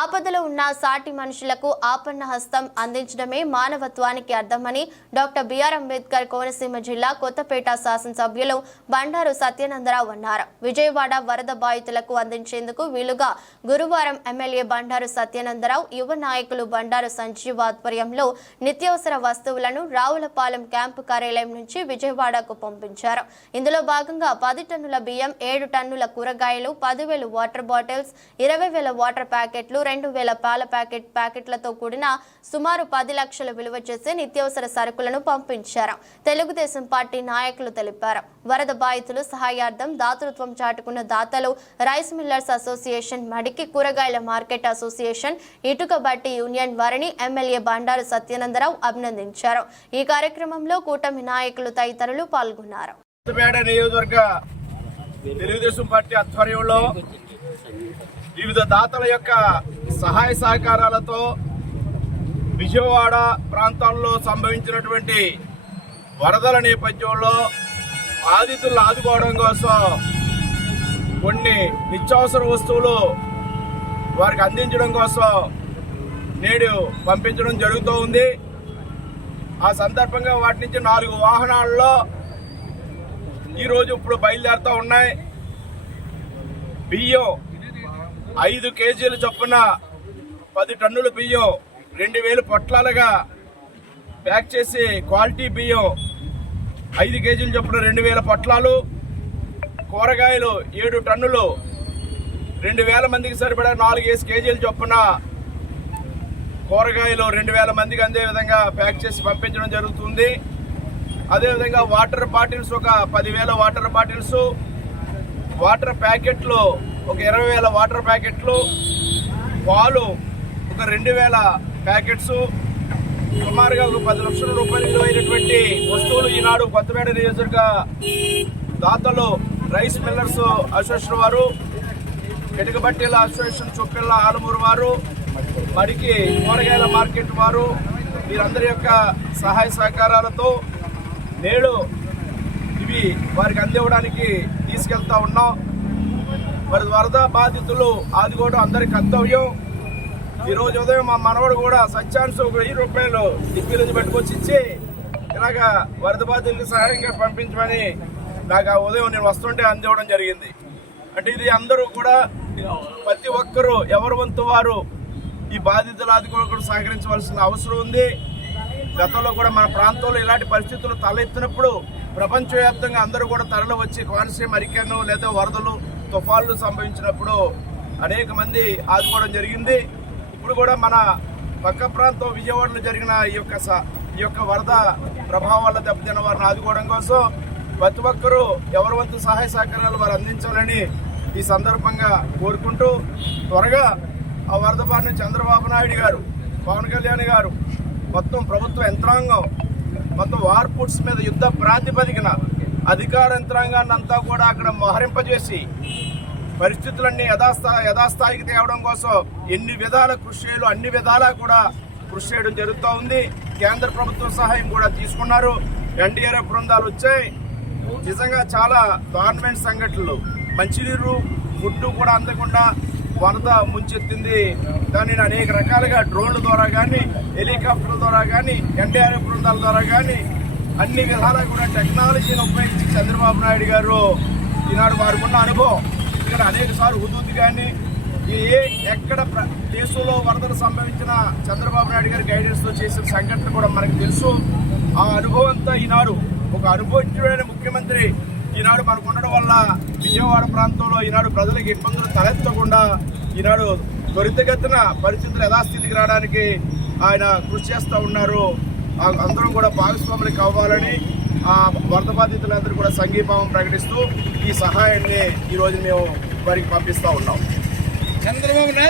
ఆపదలో ఉన్న సాటి మనుషులకు ఆపన్న హస్తం అందించడమే మానవత్వానికి అర్థమని doctor B R Ambedkar Konaseema జిల్లా కొత్తపేట శాసనసభ్యులు బండారు సత్యానందరావు అన్నారు. విజయవాడ వరద బాధితులకు అందించేందుకు వీలుగా గురువారం ఎమ్మెల్యే బండారు సత్యానందరావు యువ నాయకులు బండారు సంజీవ్ ఆధ్వర్యంలో నిత్యావసర వస్తువులను రావులపాలెం క్యాంపు కార్యాలయం నుంచి విజయవాడకు పంపించారు. ఇందులో భాగంగా పది టన్నుల బియ్యం ఏడు టన్నుల కూరగాయలు పదివేలు వాటర్ బాటిల్స్ ఇరవై వేల వాటర్ ప్యాకెట్లు రెండు వేల పాల ప్యాకెట్ ప్యాకెట్లతో కూడిన సుమారు పది లక్షల విలువ చేసే నిత్యావసర సరుకులను పంపించారు. తెలుగుదేశం పార్టీ నాయకులు తెలిపారు. వరద బాధితులు సహాయార్థం దాతృత్వం చాటుకున్న దాతలు రైస్ మిల్లర్స్ అసోసియేషన్ మడికి కూరగాయల మార్కెట్ అసోసియేషన్ ఇటుక బట్టి యూనియన్ వారిని ఎమ్మెల్యే బండారు సత్యానందరావు అభినందించారు. ఈ కార్యక్రమంలో కూటమి నాయకులు తదితరులు పాల్గొన్నారు. నియోజకవర్గ తెలుగుదేశం పార్టీ ఆధ్వర్యంలో వివిధ దాతల యొక్క సహాయ సహకారాలతో విజయవాడ ప్రాంతాల్లో సంభవించినటువంటి వరదల నేపథ్యంలో బాధితులను ఆదుకోవడం కోసం కొన్ని నిత్యావసర వస్తువులు వారికి అందించడం కోసం నేడు పంపించడం జరుగుతూ ఉంది. ఆ సందర్భంగా వాటి నుంచి నాలుగు వాహనాల్లో ఈరోజు ఇప్పుడు బయలుదేరుతూ ఉన్నాయి. బియ్యం ఐదు కేజీలు చొప్పున పది టన్నుల బియ్యం రెండు వేలు పొట్లాలుగా ప్యాక్ చేసి క్వాలిటీ బియ్యం ఐదు కేజీలు చొప్పున రెండు వేల పొట్లాలు కూరగాయలు ఏడు టన్నులు రెండు వేల మందికి సరిపడా నాలుగేసి కేజీల చొప్పున కూరగాయలు రెండు వేల మందికి అందే విధంగా ప్యాక్ చేసి పంపించడం జరుగుతుంది. అదేవిధంగా వాటర్ బాటిల్స్ ఒక పదివేల వాటర్ బాటిల్స్ వాటర్ ప్యాకెట్లు ఒక ఇరవై వేల వాటర్ ప్యాకెట్లు పాలు ఒక రెండు వేల ప్యాకెట్స్ సుమారుగా ఒక పది లక్షల రూపాయలు విలువైనటువంటి వస్తువులు ఈనాడు కొత్తపేట నియోజకవర్గ దాతలు రైస్ మిల్లర్స్ అసోసియేషన్ వారు ఎటుకబట్టీల అసోసియేషన్ చొప్పిళ్ళ ఆలమూరు వారు మడికి కూరగాయల మార్కెట్ వారు వీరందరి యొక్క సహాయ సహకారాలతో నేడు ఇవి వారికి అందివ్వడానికి తీసుకెళ్తా ఉన్నాం. మరి వరద బాధితులు ఆదుకోవడం అందరి కర్తవ్యం ఈరోజు ఉదయం మా మనవడు కూడా సత్యాన్స్ ఒక వెయ్యి రూపాయలు డిక్కీ నుంచి పెట్టుకొచ్చి ఇచ్చి ఇలాగా వరద బాధితులకు సహాయంగా పంపించమని నాకు ఆ ఉదయం నేను వస్తుంటే అందివ్వడం జరిగింది. అంటే ఇది అందరూ కూడా ప్రతి ఒక్కరూ ఎవరి వంతు వారు ఈ బాధితులు ఆదుకోవడం సహకరించవలసిన అవసరం ఉంది. గతంలో కూడా మన ప్రాంతంలో ఇలాంటి పరిస్థితులు తలెత్తినప్పుడు ప్రపంచవ్యాప్తంగా అందరూ కూడా తరలి వచ్చి కోనసీమ అరికెను లేదా వరదలు తుఫాన్లు సంభవించినప్పుడు అనేక మంది ఆదుకోవడం జరిగింది. ఇప్పుడు కూడా మన పక్క ప్రాంతం విజయవాడలో జరిగిన ఈ యొక్క స- ఈ యొక్క వరద ప్రభావం వల్ల దెబ్బతిన్న వారిని ఆదుకోవడం కోసం ప్రతి ఒక్కరూ ఎవరి వంతు సహాయ సహకారాలు వారు అందించాలని ఈ సందర్భంగా కోరుకుంటూ త్వరగా ఆ వరద బారిన చంద్రబాబు నాయుడు గారు పవన్ కళ్యాణ్ గారు మొత్తం ప్రభుత్వ యంత్రాంగం మొత్తం వార్ఫుడ్స్ మీద యుద్ధ ప్రాతిపదికన అధికార యంత్రాంగాన్ని అంతా కూడా అక్కడ మోహరింపజేసి పరిస్థితులన్నీ యథాస్థా యథాస్థాయికి తేవడం కోసం ఎన్ని విధాల కృషి చేయాలో అన్ని విధాలా కూడా కృషి చేయడం జరుగుతూ ఉంది. కేంద్ర ప్రభుత్వం సహాయం కూడా తీసుకున్నారు. ఎన్డీఆర్ఎఫ్ బృందాలు వచ్చాయి. నిజంగా చాలా గవర్నమెంట్ సంఘటనలు. మంచినీరు ఫుడ్ కూడా అందకుండా వరద ముంచెత్తింది. దానిని అనేక రకాలుగా డ్రోన్ల ద్వారా కానీ హెలికాప్టర్ల ద్వారా కానీ ఎన్డీఆర్ఎఫ్ బృందాల ద్వారా కానీ అన్ని విధాలా కూడా టెక్నాలజీని ఉపయోగించి చంద్రబాబు నాయుడు గారు ఈనాడు వారికున్న అనుభవం. ఇక్కడ అనేక సార్లు హుదూద్ కానీ ఏ ఎక్కడ దేశంలో వరదలు సంభవించిన చంద్రబాబు నాయుడు గారి గైడెన్స్తో చేసిన సంఘటన కూడా మనకు తెలుసు. ఆ అనుభవంతో ఈనాడు ఒక అనుభవజ్ఞుడైన ముఖ్యమంత్రి ఈనాడు మనకు ఉండడం వల్ల విజయవాడ ప్రాంతంలో ఈనాడు ప్రజలకు ఇబ్బందులు తలెత్తకుండా ఈనాడు త్వరితగతిన పరిస్థితులు యథాస్థితికి రావడానికి ఆయన కృషి చేస్తూ ఉన్నారు. అందరం కూడా భాగస్వాములు కావాలని ఆ వరద బాధితులందరూ కూడా సంఘీభావం ప్రకటిస్తూ ఈ సహాయాన్ని ఈ రోజు మేము వారికి పంపిస్తా ఉన్నాం. చంద్రబాబు